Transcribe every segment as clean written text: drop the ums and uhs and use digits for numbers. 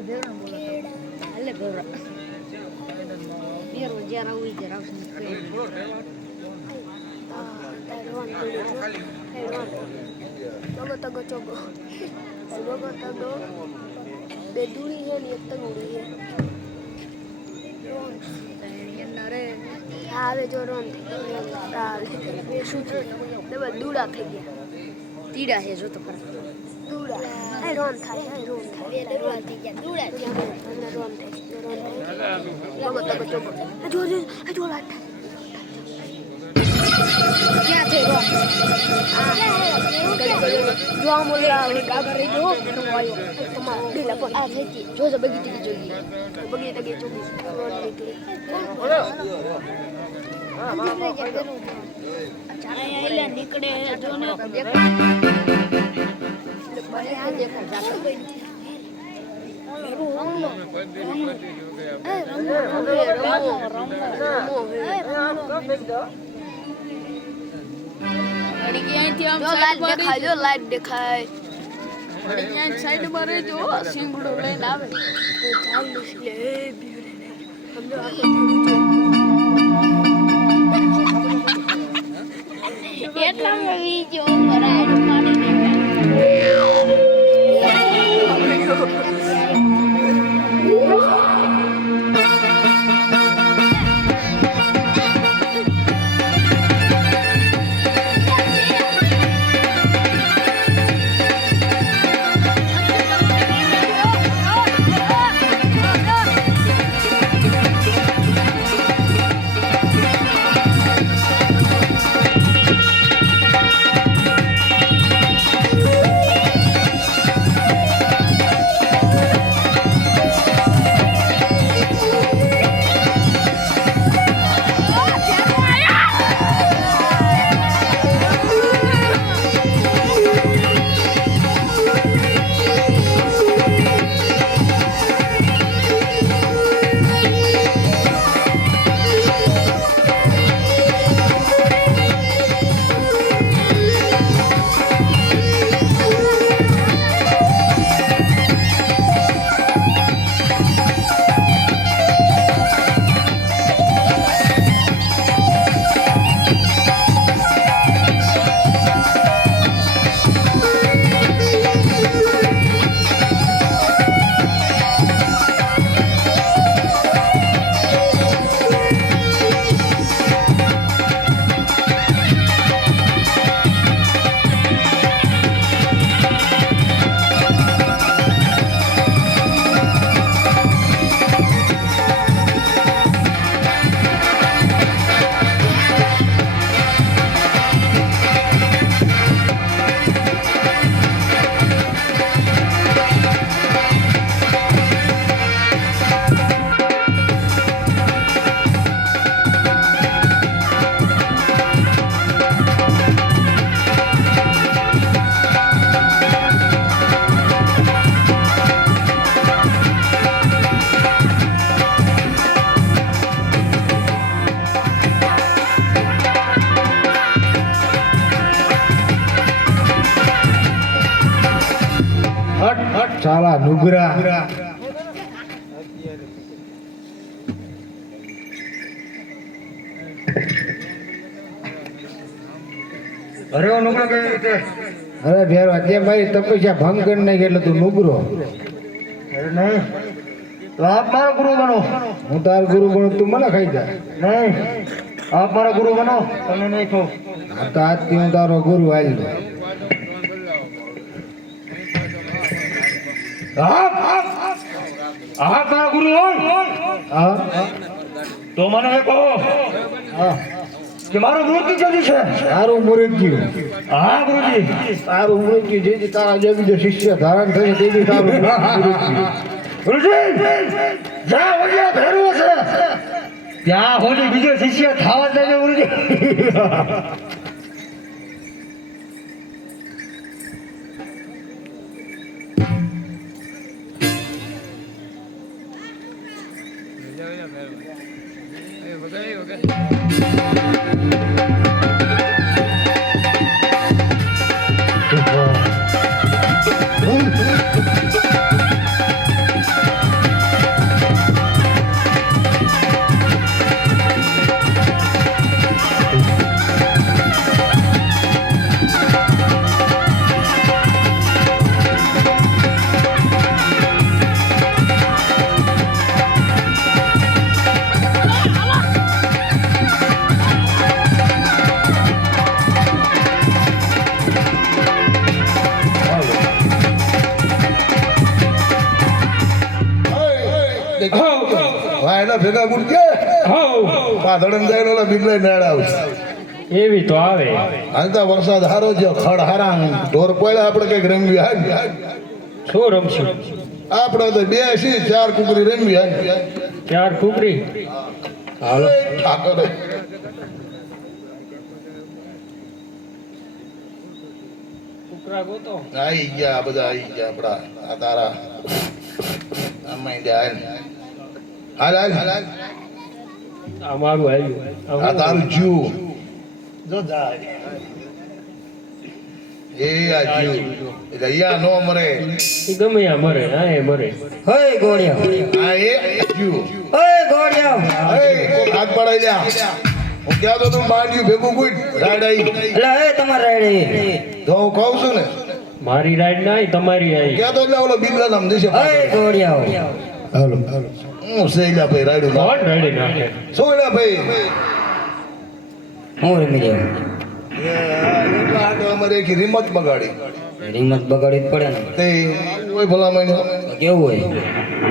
હાલે ભેવરા બેરો જ્યારે આવું ત્યારે આવશે તગો ચોગો બે દૂરી છે ને એક તંગડી છે આવે જો રોન બે શું છે દૂડા થઈ ગયા તીડા છે જો તો ખરા દૂડા રોન થાય રોન થાય રોન થઈ ગયા દૂડા થાય રોન થાય તગો ચોગો જો લાટ ક્યાં છે રોમ જો મોલા ડાબર રહી જો તો આયો તમાર ડીલા પર આ થઈ જો બગીચી જોઈએ બગીચી તગે ચોગી રોડ નીકળી એટલે નીકળે જો ને લાઈટ દેખાય સાઈડ માં રહેજો સિંગડો લઈને આવે એટલા વીજો રાઈડ સાલા નુગરા અરે નુગરો કઈ રીતે અરે ભેરો તે મારી તપસ્યા ભંગ કરી નાખી એટલે તું નુગરો અરે નહીં તો આપ મારો ગુરુ બનો હું તાર ગુરુ બનું તું મને ખાઈ જા નહીં આપ મારા ગુરુ બનો તમે નહીં કહો આ તો આજથી હું તારો ગુરુ હાલ દઉં આપ મારા ગુરુ હોય હા તો મને કહો હા કે મારું મૃત્યુ જલ્દી છે તારું મૃત્યુ હા ગુરુજી તારું મૃત્યુ જે તારા જે બીજો શિષ્ય ધારણ થશે તે બી તારું મૃત્યુ ગુરુજી જ્યાં ઓલિયા ભેરવો છે ત્યાં હોલી બીજો શિષ્ય થવા દેજો ગુરુજી હા એના ભેગા ગુડ કે આ ધડમ જાય ઓલા બીબલે નાડ આવશે એવી તો આવે હાલતા વરસાદ હારો છે ખડ હારા ઢોર પોયલા આપણે કઈક રમવી હાલ શું રમશું આપણે તો બે સી ચાર કુકરી રમવી હાલ ચાર કુકરી હાલો ઠાકર કુકરા ગોતો આઈ ગયા બધા આઈ ગયા આપડા આ તારા આમાં જાય હાલ હાલ હાલ હાલ આ મારું આ આવ્યું તારું જીવ જો જાય એ આ જીવ એટલે અહીંયા નો મરે એ ગમે આ મરે હા એ મરે હે ગોળિયા આ એ જીવ હે ગોળિયા એ કોક હાથ પડાઈ લ્યા હું ક્યાં તો તું માંડ્યું ભેગું કુઈ રાડ આવી એટલે હે તમાર રેડી તો હું કહું છું ને મારી રાઈડ ના આવી તમારી આવી ક્યાં તો એટલે ઓલો બીબલા નામ દેશે હે ગોળિયા હાલો હાલો હું સૈલા ભાઈ રાડ્યું કોણ રેડી નાખે સોયલા ભાઈ હું રમી રહ્યો એટલા હાટો અમારે એક રિમત બગાડી રીમત બગાડી જ પડે ને તે કોઈ ભલામણ કેવું હોય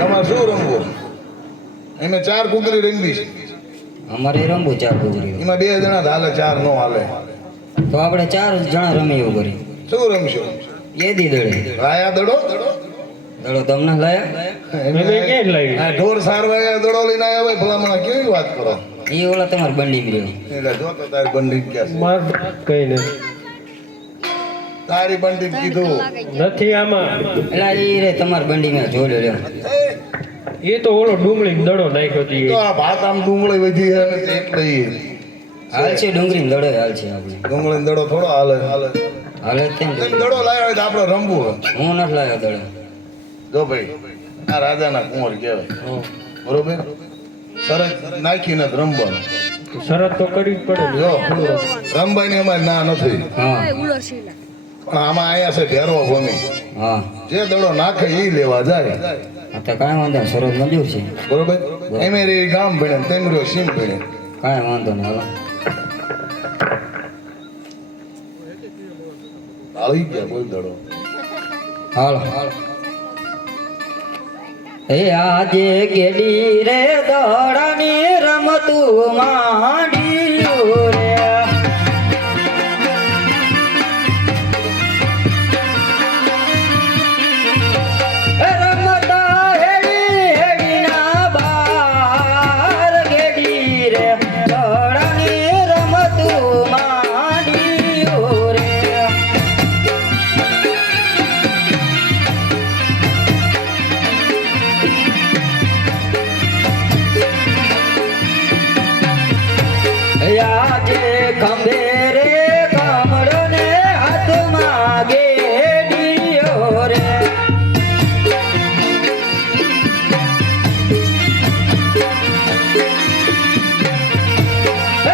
તમારે શું રમવું એને ચાર કુકરી રમવી છે અમારે રમવું ચાર ગુજરી એમાં 2 જણા જ હાલે ચાર નો હાલે તો આપણે 4 જણા રમી એવું કરી શું રમશું એ દી દડે રાયા દડો દડો તમને લાયા મેં ક્યાં લાવી આ ઢોર સારવાયા દડો લઈને આવ્યા હોય ભલામણ કેવી વાત કરો એ ઓલા તમારી બંડી રહ્યો એટલે જો તો તારી બંડી ક્યાં છે માર કઈ નથી તારી બંડી કીધું નથી આમાં એટલે એ રે તમારી બંડી મેં જોડ્યો લ્યો એ તો ઓલો ડુંગળી દડો નાખ્યો હતી તો આ ભાત આમ ડુંગળી વધી છે ને એટલે હાલ છે ડુંગળી દડો હાલ છે આપણે ડુંગળી દડો થોડો હાલે હાલે હાલે જ તેમ તમે દડો લાવ્યો હોય તો આપણે રમવું હોય. હું નથી લાવ્યો દડો જો ભાઈ આ રાજાના કુંવર કહેવાય બરોબર સરસ નાખીને જ રમવાનું શરત તો કરવી જ પડે ને. જો રમવાની અમારે ના નથી હા ઉલો શીલા પણ આમાં આયા છે ભેરવા ભૂમિ હા જે દડો નાખે એ લેવા જાય આ તો કાંઈ વાંધો નહીં સરોજ મંજૂર છે બરોબર એમે રે ગામ ભણે તેમ રહ્યો સીમ ભણે કાંઈ વાંધો નહીં હાલો આવી ગયા બોલ દડો હાલો એ આજે કેડી રે દોડાની રમતું માંડ્યું રે રમતા હેડી હેડીના બાર કેડી રે દોડાની રમતું માંડ્યું રે આજે ખંભે રે કમળો ને હાથમાં ગેડીઓ રે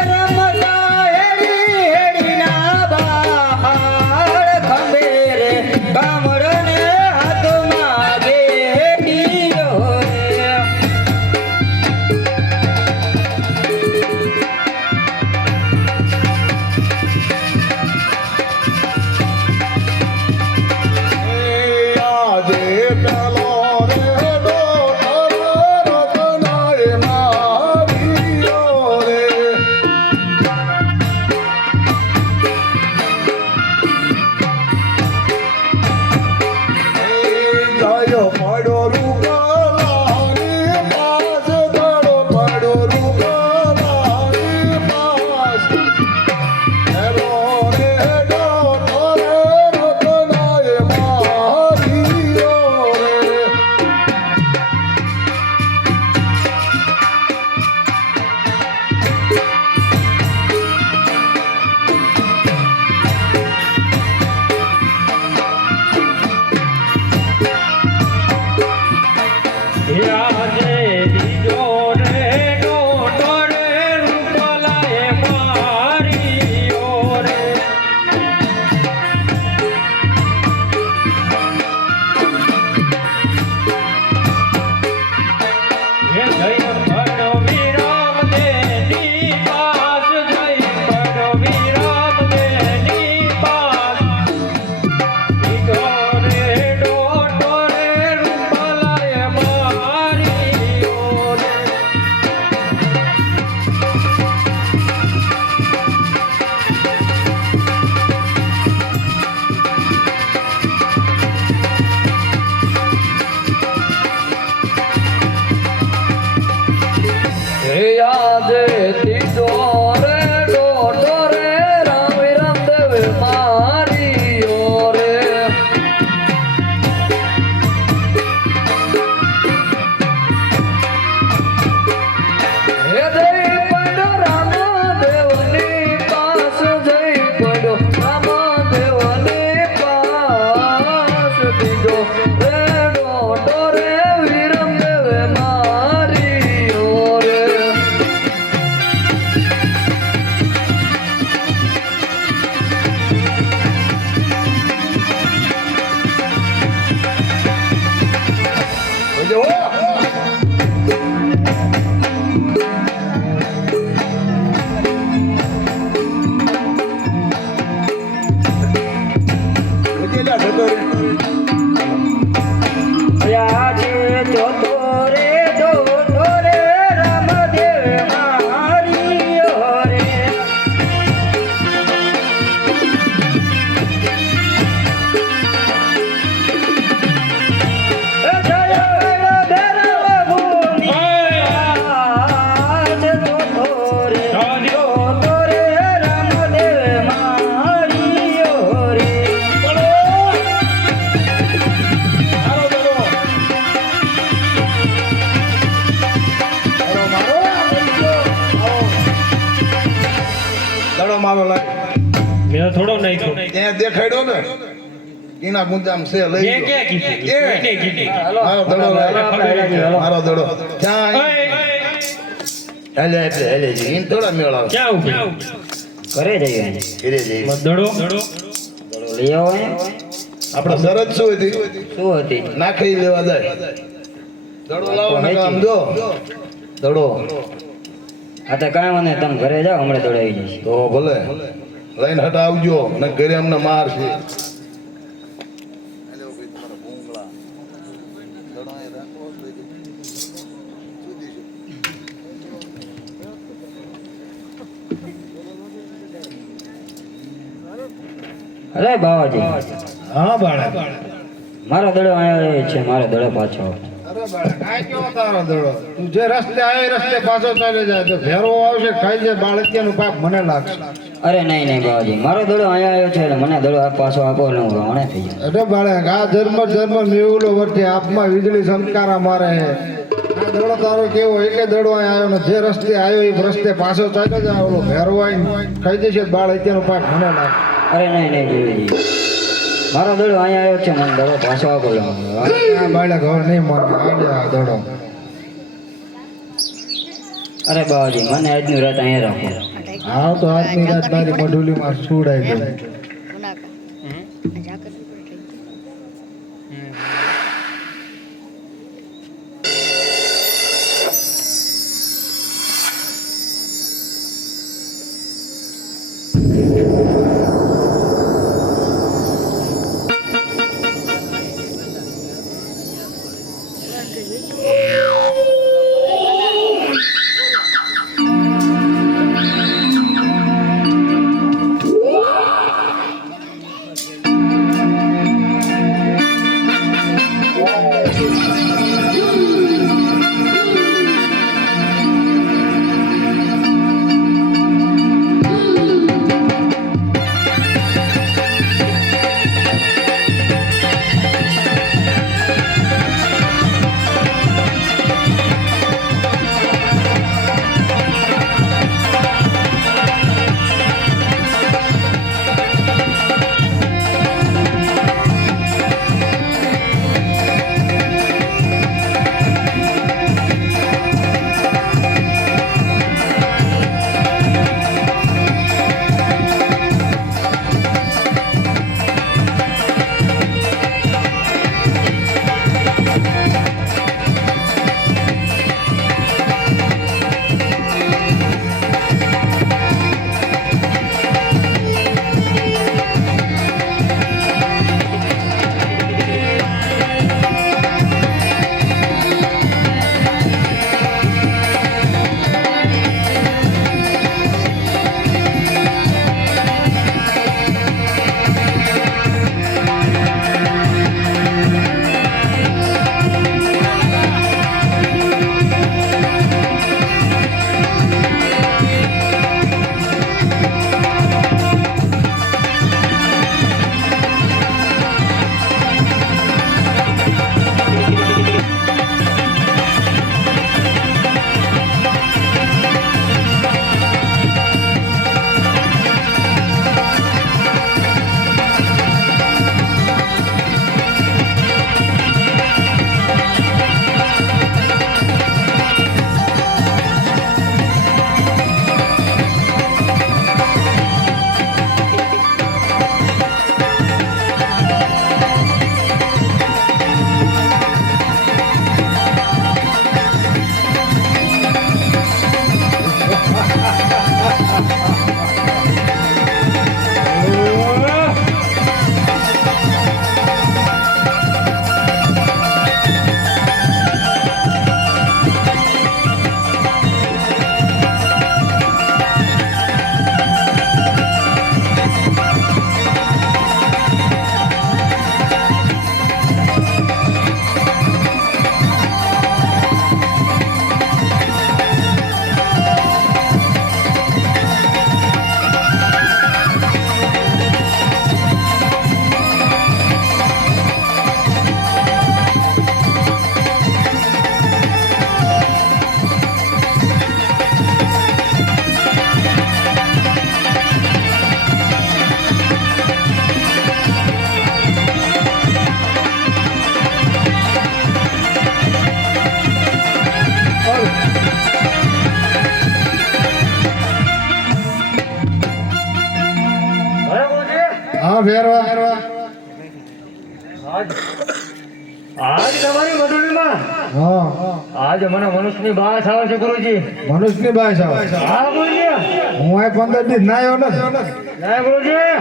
રમતા હેડી હેડીના બાળ ખંભે રે કમળો ને હાથમાં ગેડીઓ રે આજે પેલો રે ડોટર રતનાએ માર્યો રે જયો પડ્યો રૂપાલાની પાસ દડો પડ્યો રૂપાલાની પાસ હેલો રે ડોટર રતનાએ માર્યો રે એ આજે બીજો રે ડોટો રે રૂપલાએ માર્યો રે હે જય પડવી રામ દેની પાસ જય પડવી રામ દેની પાસ બીજો રે ડોટો રે રૂપલાએ માર્યો હે આજે તીજો રે ડોટો રે રામ રામદેવ મારીઓ રે હે જય પડ્યો રામદેવની પાસ જય પડ્યો રામદેવની પાસ તીજો રે ડોટો રે વિરમદેવ મારીઓ રે જો કેટલા થતો આજે જોતો રે જોતો રે રામદેવ મારીઓ રે જય ભેરવ ભૂમિ આજ જોતો રે જોતો રે રામદેવ મારીઓ રે દડો મારો લાગ મેં થોડો નાખ્યો ત્યાં દેખાડ્યો ને એના મુદ્દામ છે લઈ મેં લો. ક્યાં કીધું એ. મેં ક્યાં કીધું મારો દડો લાગ મારો દડો ત્યાં હેલે એટલે હેલે જી ઇન થોડા મેળાવ ક્યાં ઉભી ઘરે જઈએ ધીરે જઈ દડો લઈ આવો ને આપણે શરત શું હતી શું હતી નાખી લેવા જાય દડો લાવો ને આમ જો દડો આ તો કાંઈ વાંધો નહીં, તમે ઘરે જાઓ હમણાં દોડાવી જઈશ તો ભલે લઈને હટ આવજો ને ઘરે અમને માર છે અરે બાવાજી હા બાળક મારો દડો આવ્યો છે, મારો દડો પાછો અરે બાળક આ કેવો તારો દડો તું જે રસ્તે આવે એ રસ્તે પાછો ચાલે જાય તો ફેરવો આવશે ખાઈ જાય બાળકિયાનું પાપ મને લાગશે અરે નહીં નહીં બાવાજી મારો દડો અહીંયા આવ્યો છે એટલે મને દડો આ પાછો આપો એટલે હું રવાણે થઈ જાઉં અરે બાળક આ જન્મ મેવલો વચ્ચે આપમાં વીજળી સંસ્કારા મારે છે આ દડો તારો કેવો એટલે દડો અહીં આવ્યો ને જે રસ્તે આવ્યો એ રસ્તે પાછો ચાલ્યો જાય ઓલો ફેરવો આવીને ખાઈ જશે બાળકિયાનું પાપ મને લાગશે અરે નહીં નહીં જોઈજી મારો દડો અહીંયા આવ્યો છે, મને દડો પાછો આપો એટલે હું રવાણે. આ બાળક હવે નહીં મને આજે આ દડો અરે બાવાજી મને આજની રાત અહીંયા રાખો હા તો આજની રાત મારી મઢુલીમાં સુડાઈ ગઈ ભેરવા આજ તમારી મંડળીમાં હા આજ મને મનુષ્યની બાસ આવે છે ગુરુજી. મનુષ્યની બાસ આવે હા ગુરુજી. હું આ 15 દી નાયો નથી ના ગુરુજી.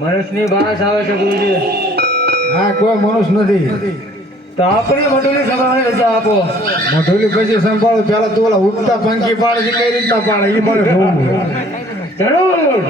મનુષ્યની બાસ આવે છે ગુરુજી. હા કોઈ મનુષ્ય નથી તો આપણી મંડળી સંભાળવાની રજા આપો. મઢુલી પછી સંભાળો પેલા તું ઓલા ઉગતા પંખી પાડે છે કઈ રીતના પાડે એ મને જોવું જરૂર.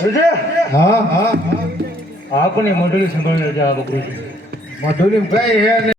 ગુરુજી, હા હા આપણી મંડળી સંભાળવાની રજા આપો ગુરુજી. મઢુલી કઈ હે